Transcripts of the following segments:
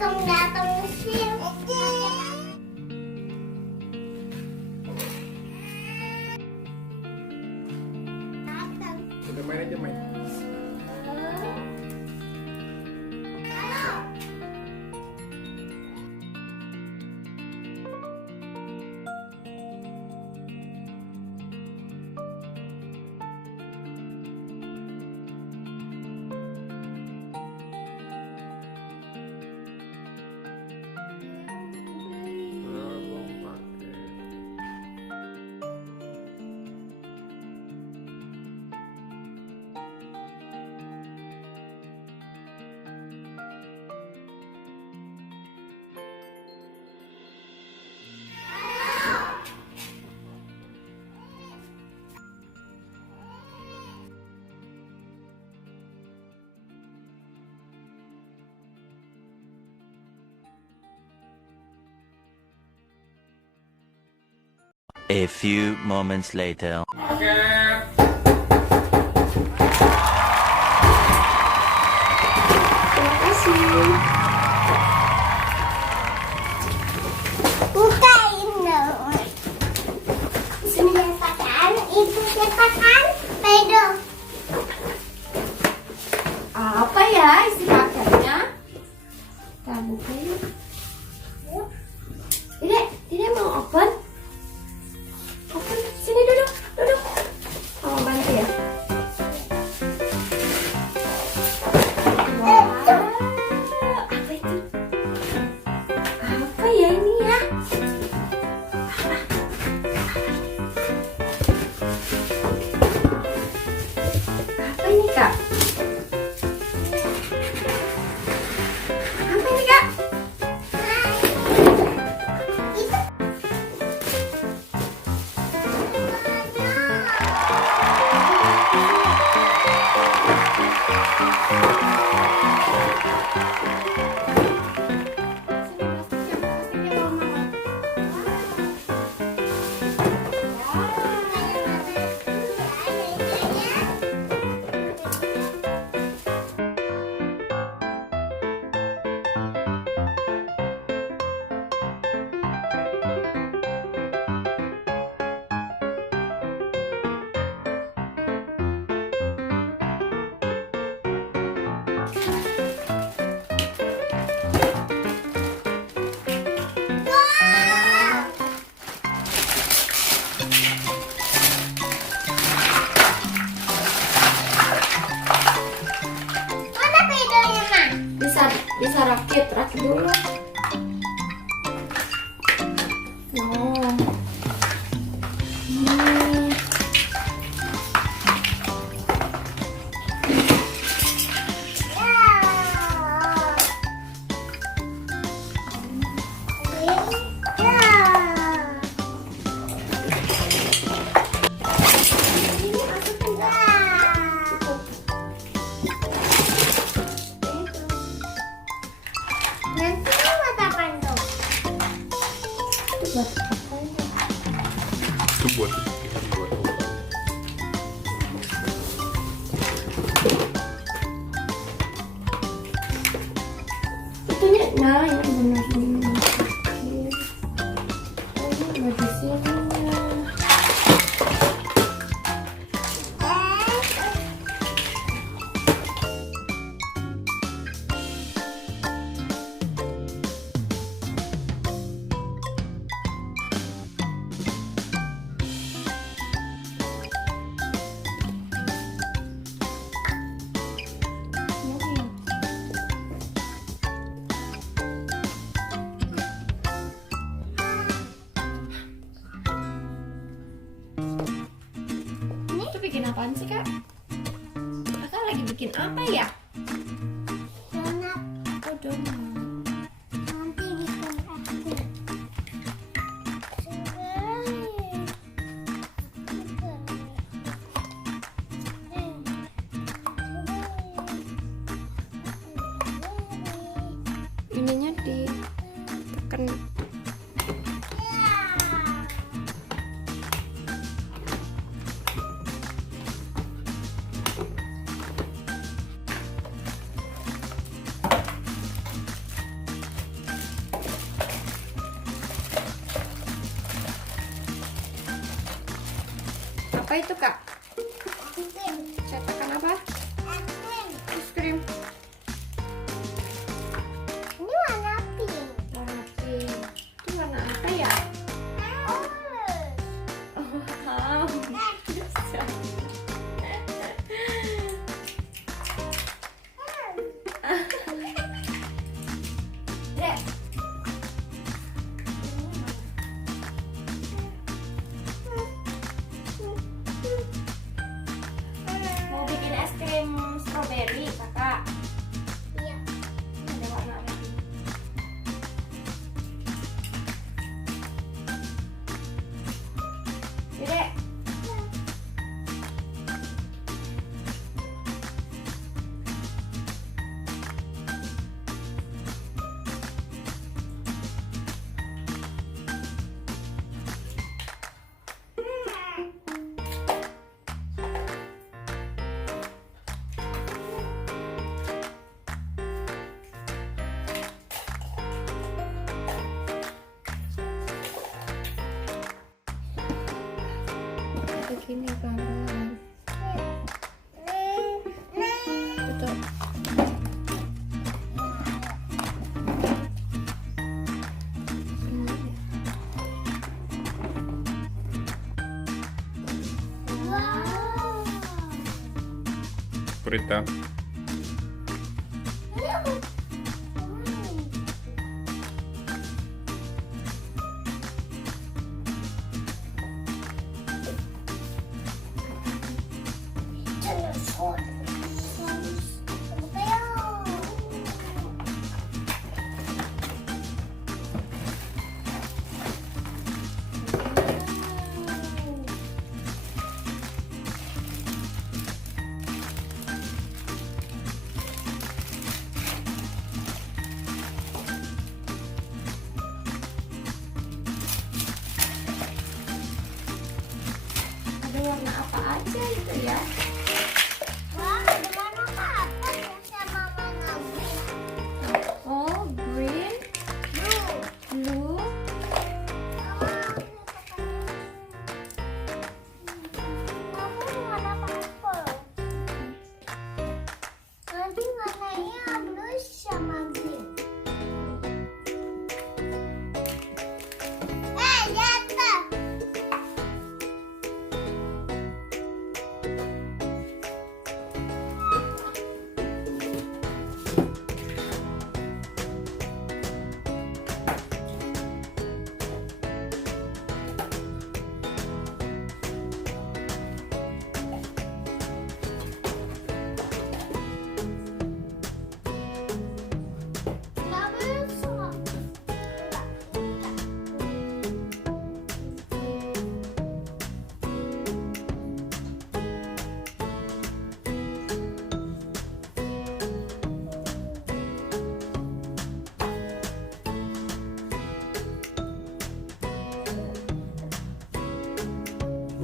datang sih. Udah main aja main. A few moments later. Oke. Terima kasih. Bukain dong. Menyatakan itu cetakan Playdough. Apa ya isi paketnya? Kita buka yuk. Tidak mau open? Open, sini duduk. Mau bantu ya? Wah, apa itu? Apa ya ini ya? Apa ini Kak? Apa ini Kak? Mana Playdough-nya, Ma? Bisa rakit dulu. Oh. Nanti buat apa dong? Buat apa ya? Itu buat Itunya, nah yang benar ini. Oh, ini buat di sininya. Itu bikin apaan sih Kak? Kakak lagi bikin apa ya? Donat. Oh, donat. Nanti bikin aku. Ininya ditekan. Apa itu, Kak? Es krim. Cetakan apa? Es krim. Es krim. Ini warna pink. Warna pink. Itu warna apa ya? Orange. Oh, wow. Bisa. Dek. Mau bikin es krim strawberry, Kakak? Iya. Ada warna apa? Dek. Begini pelan-pelan. Tutup. Wow. Berita. Ada warna apa aja itu ya? Wah, ada warna apa ya sama warna green? Oh, green, Blue. blue, Aku warna purple. Nanti warnanya blue sama green. Jatuh. Nggak bisa.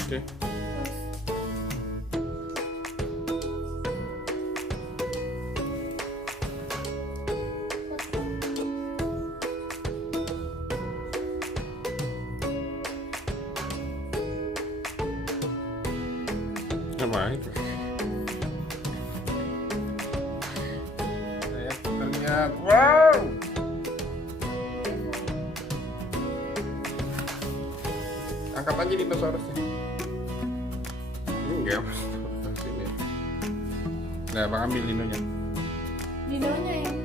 Oke. Apa itu? Ayo kita lihat. Wow. Angkat aja dinosaurusnya. Enggak, mas. Sini. Nah, Bang ambil dinonya. dinonya yang